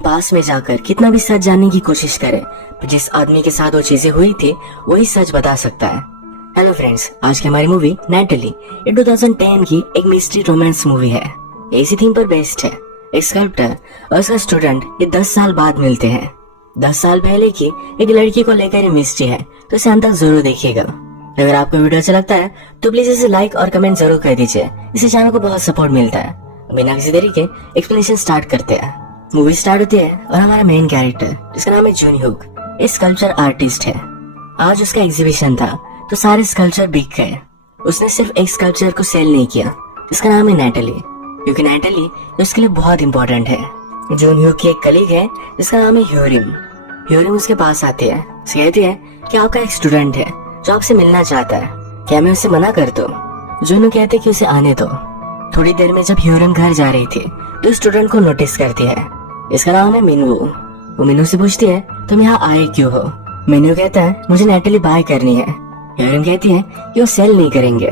पास में जाकर कितना भी सच जानने की कोशिश करे, पर जिस आदमी के साथ वो चीजें हुई थी वही सच बता सकता है। हेलो फ्रेंड्स, आज की हमारी मूवी नैटली ये 2010 की एक मिस्ट्री रोमांस मूवी है। इसी थीम पर बेस्ड है। एक स्कल्प्टर और उसका स्टूडेंट ये 10 साल बाद मिलते हैं। 10 साल पहले की एक लड़की को लेकर ये मिस्ट्री है, तो इसे अंत तक जरूर देखिएगा। अगर आपको वीडियो अच्छा लगता है तो प्लीज इसे लाइक और कमेंट जरूर कर दीजिए, इससे चैनल को बहुत सपोर्ट मिलता है। बिना किसी देरी के एक्सप्लेनेशन स्टार्ट करते हैं। मूवी स्टार्ट होती है और हमारा मेन कैरेक्टर जिसका नाम है जून ह्यूक, एक स्कल्पचर आर्टिस्ट है। आज उसका एग्जीबिशन था तो सारे स्कल्पचर बिक गए। उसने सिर्फ एक स्कल्पचर को सेल नहीं किया जिसका नाम है नैटली, क्योंकि नैटली उसके लिए बहुत इंपॉर्टेंट है। जून ह्यूक की एक कलीग है जिसका नाम है ह्यूरिम। ह्यूरिम उसके पास आती है, कहती है कि आपका एक स्टूडेंट है जो आपसे मिलना चाहता है, क्या मैं उसे मना कर दूं? जून कहते कि उसे आने दो। थोड़ी देर में जब ह्यूरिम घर जा रही थी तो स्टूडेंट को नोटिस करती है। इसका नाम है मिनू। वो मिनू से पूछती है तुम यहाँ आए क्यों हो? मिनू कहता है मुझे नैटली बाय करनी है। ह्यूरिम कहती है कि वो सेल नहीं करेंगे।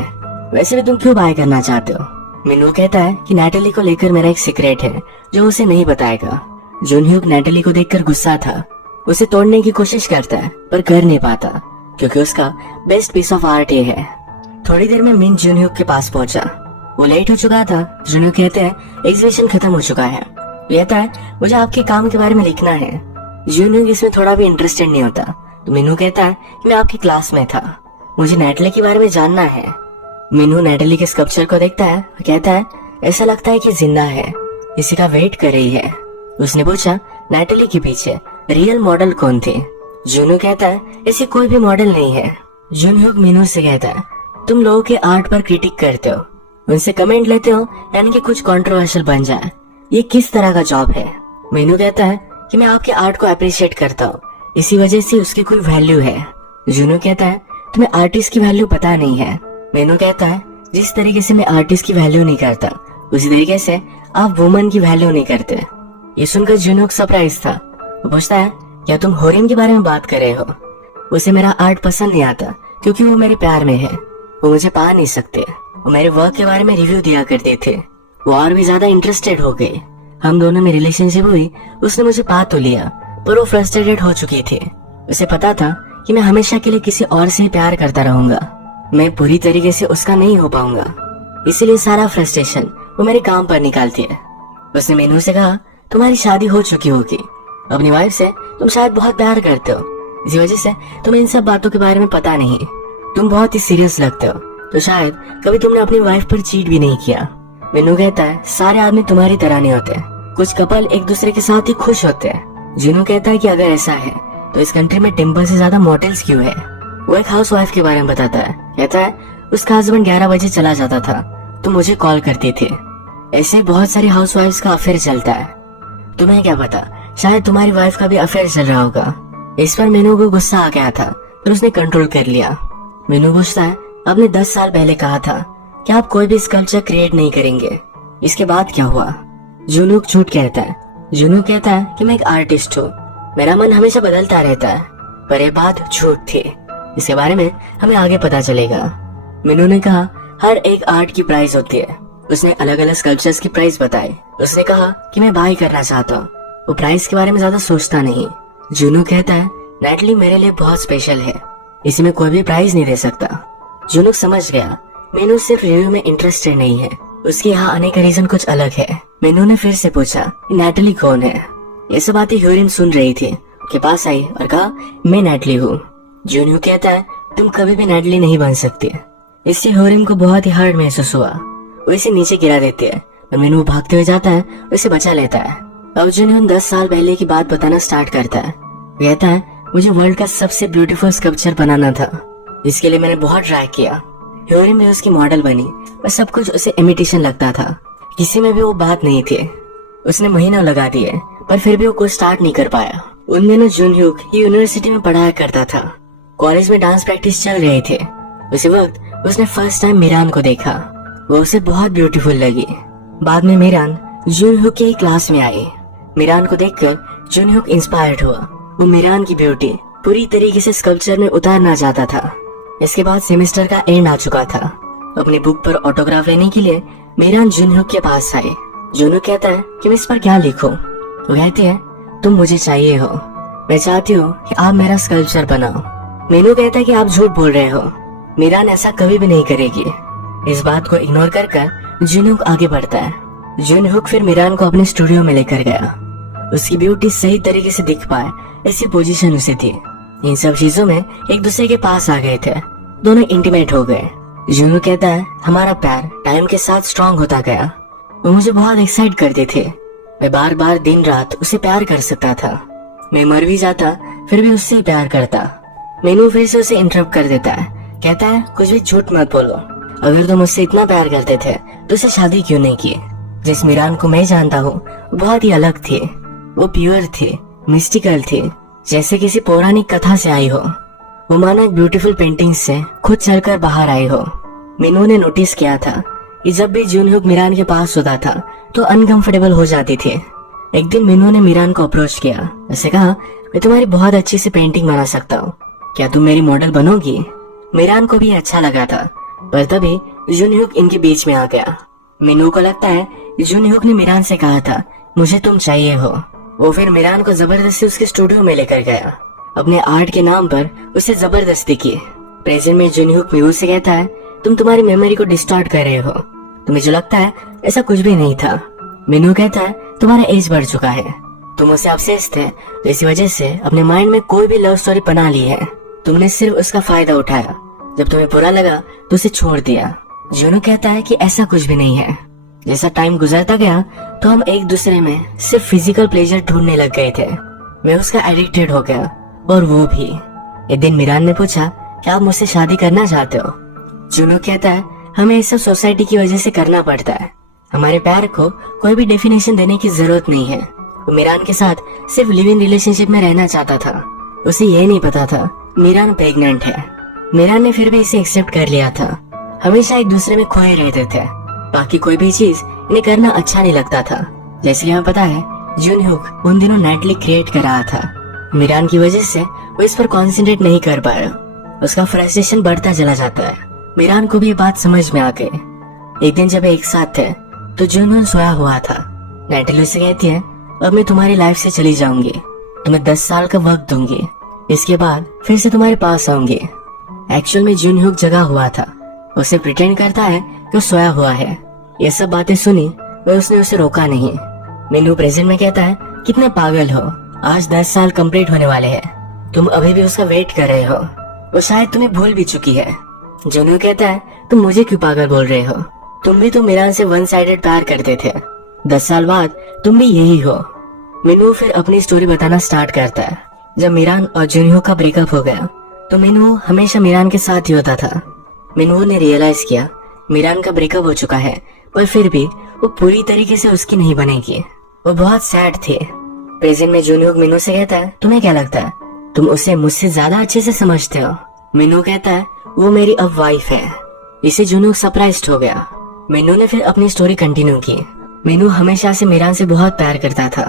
वैसे भी तुम क्यों बाय करना चाहते हो? मिनू कहता है कि नैटली को लेकर मेरा एक सीक्रेट है जो उसे नहीं बताएगा। जून ह्यूक नैटली को देखकर गुस्सा था। उसे तोड़ने की कोशिश करता है पर कर नहीं पाता, क्योंकि उसका बेस्ट पीस ऑफ आर्ट ये है। थोड़ी देर में मिन जून ह्यूक के पास पहुंचा। वो लेट हो चुका था। जून ह्यूक कहते हैं एग्जीबिशन खत्म हो चुका है। कहता है मुझे आपके काम के बारे में लिखना है। जून ह्यूक इसमें थोड़ा भी इंटरेस्टेड नहीं होता, तो मिनू कहता है कि मैं आपकी क्लास में था, मुझे नैटली के बारे में जानना है। मिनू नैटली के स्कल्पचर को देखता है और कहता है ऐसा लगता है कि जिंदा है, इसी का वेट कर रही है। उसने पूछा नैटली के पीछे रियल मॉडल कौन थे? जूनू कहता है ऐसी कोई भी मॉडल नहीं है। जून ह्यूक मिनू से कहता है तुम लोगों के आर्ट पर क्रिटिक करते हो, उनसे कमेंट लेते हो यानी कि कुछ कंट्रोवर्शियल बन जाए, ये किस तरह का जॉब है? मिनू कहता है कि मैं आपके आर्ट को अप्रिशिएट करता हूँ, इसी वजह से उसकी कोई वैल्यू है। जूनू कहता है तुम्हें आर्टिस्ट की वैल्यू पता नहीं है। मिनू कहता है जिस तरीके से मैं आर्टिस्ट की वैल्यू नहीं करता उसी तरीके से आप वुमन की वैल्यू नहीं करते। ये सुनकर जूनू सरप्राइज था। वो पूछता है क्या तुम होरिम के बारे में बात कर रहे हो? उसे मेरा आर्ट पसंद नहीं आता क्योंकि वो मेरे प्यार में है, वो मुझे पा नहीं सकते। वो मेरे वर्क के बारे में रिव्यू दिया करते थे। वो और भी ज्यादा इंटरेस्टेड हो गए। हम दोनों में रिलेशनशिप हुई, उसने मुझे पा तो लिया पर वो फ्रस्ट्रेटेड हो चुकी थी। उसे पता था कि मैं हमेशा के लिए किसी और से ही प्यार करता रहूंगा, मैं पूरी तरीके से उसका नहीं हो पाऊंगा, इसीलिए सारा फ्रस्ट्रेशन वो मेरे काम पर निकालती है। उसने मेनू से कहा तुम्हारी शादी हो चुकी होगी, अपनी वाइफ से तुम शायद बहुत प्यार करते हो, इसी वजह से तुम्हें इन सब बातों के बारे में पता नहीं, तुम बहुत ही सीरियस लगते हो, तो शायद कभी तुमने अपनी वाइफ पर चीट भी नहीं किया। मिनू कहता है सारे आदमी तुम्हारी तरह नहीं होते, कुछ कपल एक दूसरे के साथ ही खुश होते हैं। जूनू कहता है कि अगर ऐसा है तो इस कंट्री में टेम्पल से ज्यादा मॉडल्स क्यों है? वो एक हाउस वाइफ के बारे में बताता है। कहता है उसका हस्बैंड 11 बजे चला जाता था तो मुझे कॉल करती थी। ऐसे बहुत सारी हाउस वाइफ्स का अफेयर चलता है, तुम्हें क्या पता, शायद तुम्हारी वाइफ का भी अफेयर चल रहा होगा। इस पर मीनू को गुस्सा आ गया था पर उसने कंट्रोल कर लिया। मीनू पूछता है आपने 10 साल पहले कहा था कि आप कोई भी स्कल्पचर क्रिएट नहीं करेंगे, इसके बाद क्या हुआ? जूनू झूठ कहता है। जूनू कहता है कि मैं एक आर्टिस्ट हूँ, मेरा मन हमेशा बदलता रहता है, पर ये बात झूठ थी, इसके बारे में हमें आगे पता चलेगा। मीनू ने कहा हर एक आर्ट की प्राइस होती है। उसने अलग अलग स्कल्पचर्स की प्राइस बताई। उसने कहा कि मैं बाय करना चाहता हूँ, वो प्राइस के बारे में ज्यादा सोचता नहीं। जूनू कहता है नैटली मेरे लिए बहुत स्पेशल है, इसी में कोई भी प्राइस नहीं दे सकता। जूनू समझ गया मीनू सिर्फ रिव्यू में इंटरेस्टेड नहीं है, उसके यहाँ आने का रीजन कुछ अलग है। मीनू ने फिर से पूछा नैटली कौन है? ये सब बातें ह्यूरिम सुन रही थी, के पास आई और कहा मैं नैटली हूँ। जूनू कहता है तुम कभी भी नैटली नहीं बन सकती। इससे ह्यूरिम को बहुत ही हर्ट महसूस हुआ, वो इसे नीचे गिरा देती है और मीनू भागते हुए जाता है, उसे बचा लेता है। अब जूनू 10 साल पहले की बात बताना स्टार्ट करता है। कहता है मुझे वर्ल्ड का सबसे ब्यूटीफुल स्कल्पचर बनाना था, इसके लिए मैंने बहुत ट्राई किया। ह्यूरिम भी उसकी मॉडल बनी, पर सब कुछ उसे इमिटेशन लगता था, किसी में भी वो बात नहीं थी। उसने महीना लगा दिए पर फिर भी वो कुछ स्टार्ट नहीं कर पाया। उन दिनों जून ह्यूक यूनिवर्सिटी में पढ़ाया करता था, कॉलेज में डांस प्रैक्टिस चल रहे थे। उसी वक्त उसने फर्स्ट टाइम मीरान को देखा, वो उसे बहुत ब्यूटीफुल लगी। बाद में मीरान जून ह्यूक की क्लास में आई। मीरान को देखकर जून ह्यूक इंस्पायर्ड हुआ। वो मीरान की ब्यूटी पूरी तरीके से स्कल्पचर में उतारना चाहता था। इसके बाद सेमेस्टर का एंड आ चुका था। अपनी बुक पर ऑटोग्राफ लेने के लिए मीरान जून ह्यूक के पास आई। जूनू कहता है कि मैं इस पर क्या लिखूं? वो कहती है तुम मुझे चाहिए हो, मैं चाहती हूँ कि आप मेरा स्कल्पचर बनाओ। मीनू कहता है कि आप झूठ बोल रहे हो, मीरान ऐसा कभी भी नहीं करेगी। इस बात को इग्नोर कर जुनहुक आगे बढ़ता है। जुनहुक फिर मीरान को अपने स्टूडियो में लेकर गया। उसकी ब्यूटी सही तरीके से दिख पाए ऐसी पोजीशन उसे थी। इन सब चीजों में एक दूसरे के पास आ गए थे, दोनों इंटीमेट हो गए। जुनू कहता है हमारा प्यार टाइम के साथ स्ट्रांग होता गया। वो मुझे बहुत एक्साइट करते थे, मैं बार बार दिन रात उसे प्यार कर सकता था। मैं मर भी जाता फिर भी उससे प्यार करता। मीनू फिर से उसे इंटरप्ट कर देता है, कहता है कुछ भी झूठ मत बोलो, अगर तुम मुझसे इतना प्यार करते थे तो उसे शादी क्यों नहीं की। जिस मीरान को मैं जानता हूँ बहुत ही अलग थे, वो प्योर थे, मिस्टिकल थे, जैसे किसी पौराणिक कथा से आई हो। वो मानो एक ब्यूटीफुल पेंटिंग से खुद चलकर बाहर आई हो। मीनू ने नोटिस किया था कि जब भी जुनहुक मीरान के पास होता था तो अनकंफर्टेबल हो जाती थी। एक दिन मीनू ने मीरान को अप्रोच किया, उसे कहा मैं तुम्हारी बहुत अच्छी सी पेंटिंग बना सकता हूँ, क्या तुम मेरी मॉडल बनोगी। मीरान को भी अच्छा लगा था, पर तभी जुनहुक इनके बीच में आ गया। मीनू को लगता है जुनहुक ने मीरान से कहा था मुझे तुम चाहिए हो। वो फिर मीरान को जबरदस्ती उसके स्टूडियो में लेकर गया, अपने आर्ट के नाम पर उसे जबरदस्ती की। प्रेजेंट में जुनहुक मीनू से कहता है तुम तुम्हारी मेमोरी को डिस्टॉर्ट कर रहे हो, तुम्हें जो लगता है ऐसा कुछ भी नहीं था। मीनू कहता है तुम्हारा एज बढ़ चुका है, तुम उससे ऑब्सेस्ड थे, तो इसी वजह से अपने माइंड में कोई भी लव स्टोरी बना ली है। तुमने सिर्फ उसका फायदा उठाया, जब तुम्हें बुरा लगा तो उसे छोड़ दिया। जुनू कहता है कि ऐसा कुछ भी नहीं है। जैसा टाइम गुजरता गया तो हम एक दूसरे में सिर्फ फिजिकल प्लेजर ढूंढने लग गए थे। मैं उसका एडिक्टेड हो गया और वो भी। एक दिन मीरान ने पूछा क्या आप मुझसे शादी करना चाहते हो। जुनू कहता है हमें ये सब सोसाइटी की वजह से करना पड़ता है, हमारे प्यार को कोई भी डेफिनेशन देने की जरूरत नहीं है। वो मीरान के साथ सिर्फ लिव इन रिलेशनशिप में रहना चाहता था। उसे ये नहीं पता था मीरान प्रेग्नेंट है। मीरान ने फिर भी इसे एक्सेप्ट कर लिया था। हमेशा एक दूसरे में खोए रहते थे, बाकी कोई भी चीज इन्हें करना अच्छा नहीं लगता था। जैसे कि हमें पता है जुनहुक उन दिनों नेटली क्रिएट कर रहा था। मीरान की वजह से वो इस पर कॉन्सेंट्रेट नहीं कर पाया, उसका फ्रस्ट्रेशन बढ़ता चला जाता है। मीरान को भी ये बात समझ में आ गई। एक दिन जब एक साथ थे तो जुनहुक सोया हुआ था। नेटली उसे कहती है अब मैं तुम्हारी लाइफ से चली जाऊंगी, तुम्हें 10 साल का वक्त दूंगी, इसके बाद फिर से तुम्हारे पास आऊंगी। एक्चुअल में जुनहुक जगा हुआ था, उसे प्रिटेंड करता है कि वो सोया हुआ है। ये सब बातें सुनी और उसने उसे रोका नहीं। मीनू प्रेजेंट में कहता है कितने पागल हो, आज 10 साल कंप्लीट होने वाले हैं, तुम अभी भी उसका वेट कर रहे हो, वो शायद तुम्हें भूल भी चुकी है। जुनू कहता है तुम मुझे क्यों पागल बोल रहे हो, तुम भी तो मीरान से वन साइडेड प्यार करते थे, 10 साल बाद तुम भी यही हो। मीनू फिर अपनी स्टोरी बताना स्टार्ट करता है। जब मीरान और जुनहुक का ब्रेकअप हो गया तो मीनू हमेशा मीरान के साथ ही होता था। मीनू ने रियलाइज किया मीरान का ब्रेकअप हो चुका है, पर फिर भी वो पूरी तरीके से उसकी नहीं बनेगी। वो बहुत सैड थे। प्रेजेंट में जुनहुक मीनू से कहता है तुम्हें क्या लगता है तुम उसे मुझसे ज्यादा अच्छे से समझते हो। मीनू कहता है वो मेरी अब वाइफ है। इसे जुनहुक सरप्राइज्ड हो गया। मीनू ने फिर अपनी स्टोरी कंटिन्यू की। मीनू हमेशा से मीरान से बहुत प्यार करता था,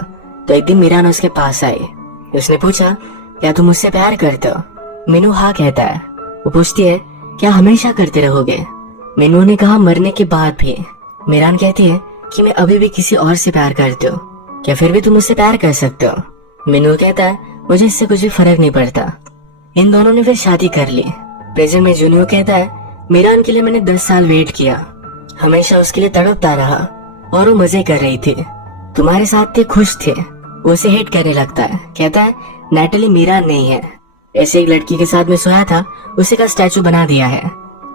तो एक दिन मीरान उसके पास आई। उसने पूछा क्या तुम मुझसे प्यार करते हो। मीनू हाँ कहता है। वो पूछती है क्या हमेशा करते रहोगे। मीनू ने कहा मरने के बाद भी। मीरान कहती है कि मैं अभी भी किसी और से प्यार करती हूँ, क्या फिर भी तुम मुझसे प्यार कर सकते हो। मीनू कहता है मुझे इससे कुछ भी फर्क नहीं पड़ता। इन दोनों ने फिर शादी कर ली। प्रेजेंट में जुनू कहता है मीरान के लिए मैंने 10 साल वेट किया, हमेशा उसके लिए तड़पता रहा और वो मजे कर रही थी। तुम्हारे साथ थे, खुश थे, वो उसे हेट करने लगता है। कहता है नेटली मीरान नहीं है, ऐसे एक लड़की के साथ में सोया था, उसे का स्टैचू बना दिया है,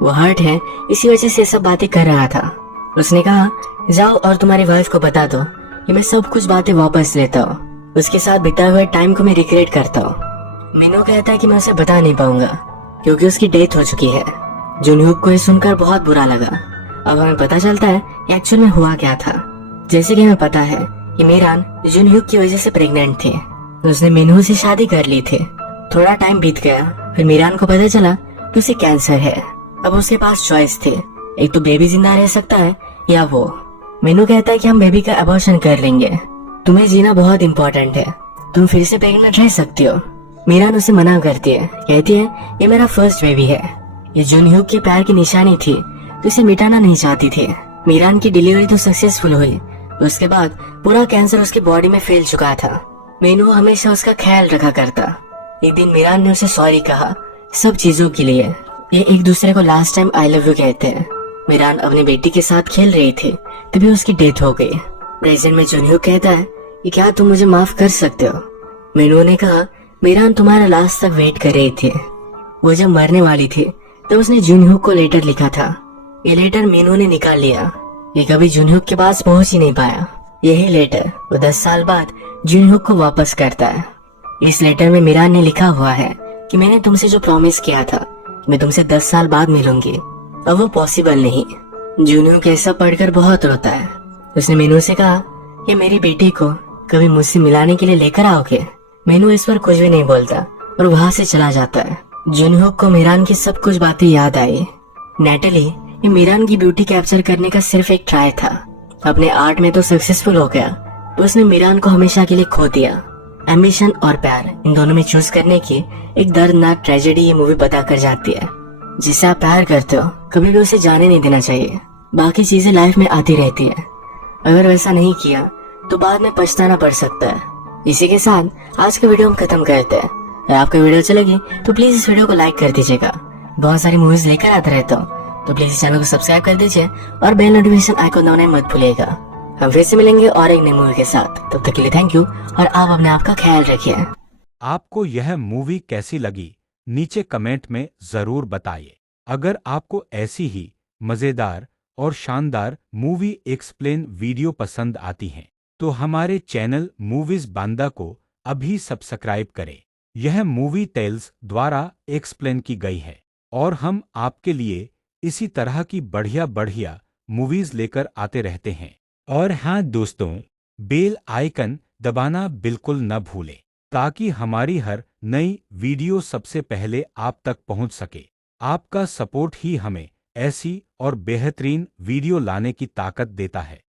वो हर्ट है, इसी वजह से सब बातें कर रहा था। उसने कहा जाओ और तुम्हारी वाइफ को बता दो कि मैं सब कुछ बातें वापस लेता हूँ, उसके साथ बिताए हुए टाइम को मैं रिग्रेट करता हूँ। मीनू कहता है कि मैं उसे बता नहीं पाऊंगा क्योंकि उसकी डेथ हो चुकी है। जुनहुक को ये सुनकर बहुत बुरा लगा। अब हमें पता चलता है एक्चुअल में हुआ क्या था। जैसे कि हमें पता है कि मीरान जुनहुक की वजह से प्रेग्नेंट थी, तो उसने मीनू से शादी कर ली थी। थोड़ा टाइम बीत गया, फिर मीरान को पता चला कि उसे कैंसर है। अब उसके पास चॉइस थी, एक तो बेबी जिंदा रह सकता है या वो। मीनू कहता है कि हम बेबी का अबॉर्शन कर लेंगे, तुम्हें जीना बहुत इम्पोर्टेंट है, तुम फिर से प्रेग्नेंट रह सकती हो। मीरान उसे मना करती है, कहती है ये मेरा फर्स्ट बेबी है, ये जुनहुक के प्यार की निशानी थी, तो इसे मिटाना नहीं चाहती थी। मीरान की डिलीवरी तो सक्सेसफुल हुई, तो उसके बाद पूरा कैंसर उसकी बॉडी में फैल चुका था। मीनू हमेशा उसका ख्याल रखा करता। एक दिन मीरान ने उसे सॉरी कहा, सब चीजों के लिए। ये एक दूसरे को last time I love you कहते हैं। मीरान अपनी बेटी के साथ खेल रही थी, तभी उसकी डेथ हो गई। प्रेजेंट में जुनह्यू कहता है कि क्या तुम मुझे माफ कर सकते हो। मीनू ने कहा, मीरान तुम्हारा लास्ट तक वेट कर रही थी। वो जब मरने वाली थी तो उसने जुनह्यू को लेटर लिखा था। ये लेटर मीनू ने निकाल लिया। ये कभी जुनह्यू के पास पहुंच ही नहीं पाया। यही लेटर वो 10 साल बाद जुनह्यू को वापस करता है। इस लेटर में मीरान ने लिखा हुआ है कि मैंने तुमसे जो प्रॉमिस किया था, मैं तुमसे 10 साल बाद मिलूंगी, अब वो पॉसिबल नहीं। जुनह्यू कैसा पढ़कर बहुत रोता है। उसने मीनू से कहा, ये मेरी बेटी को कभी मुझसे मिलाने के लिए लेकर आओगे। मीनू इस पर कुछ भी नहीं बोलता और वहां से चला जाता है। जुनह्यू को मीरान की सब कुछ बातें याद आई। नेटली ये मीरान की ब्यूटी कैप्चर करने का सिर्फ एक ट्राई था। अपने आर्ट में तो सक्सेसफुल हो गया, तो उसने मीरान को हमेशा के लिए खो दिया। एम्बिशन और प्यार, इन दोनों में चूज करने की एक दर्दनाक ट्रेजेडी ये मूवी बता कर जाती है। जिसे आप प्यार करते हो कभी भी उसे जाने नहीं देना चाहिए। बाकी चीजें लाइफ में आती रहती है, अगर वैसा नहीं किया तो बाद में पछताना पड़ सकता है। इसी के साथ आज का वीडियो हम खत्म करते हैं। अगर आपको वीडियो अच्छी लगी तो प्लीज इस वीडियो को लाइक कर दीजिएगा। बहुत सारी मूवीज लेकर आते रहता हूँ, तो प्लीज इस चैनल को सब्सक्राइब कर दीजिए और बेल नोटिफिकेशन आइकॉन दबाना मत भूलिएगा। हम फिर से मिलेंगे और एक नई मूवी के साथ। तब तक के लिए थैंक यू और आप अपने आप का ख्याल रखिए। आपको यह मूवी कैसी लगी नीचे कमेंट में जरूर बताइए। अगर आपको ऐसी ही मजेदार और शानदार मूवी एक्सप्लेन वीडियो पसंद आती हैं, तो हमारे चैनल मूवीज बांदा को अभी सब्सक्राइब करें। यह मूवी टेल्स द्वारा एक्सप्लेन की गई है और हम आपके लिए इसी तरह की बढ़िया बढ़िया मूवीज लेकर आते रहते हैं। और हाँ दोस्तों, बेल आइकन दबाना बिल्कुल न भूलें, ताकि हमारी हर नई वीडियो सबसे पहले आप तक पहुंच सके। आपका सपोर्ट ही हमें ऐसी और बेहतरीन वीडियो लाने की ताकत देता है।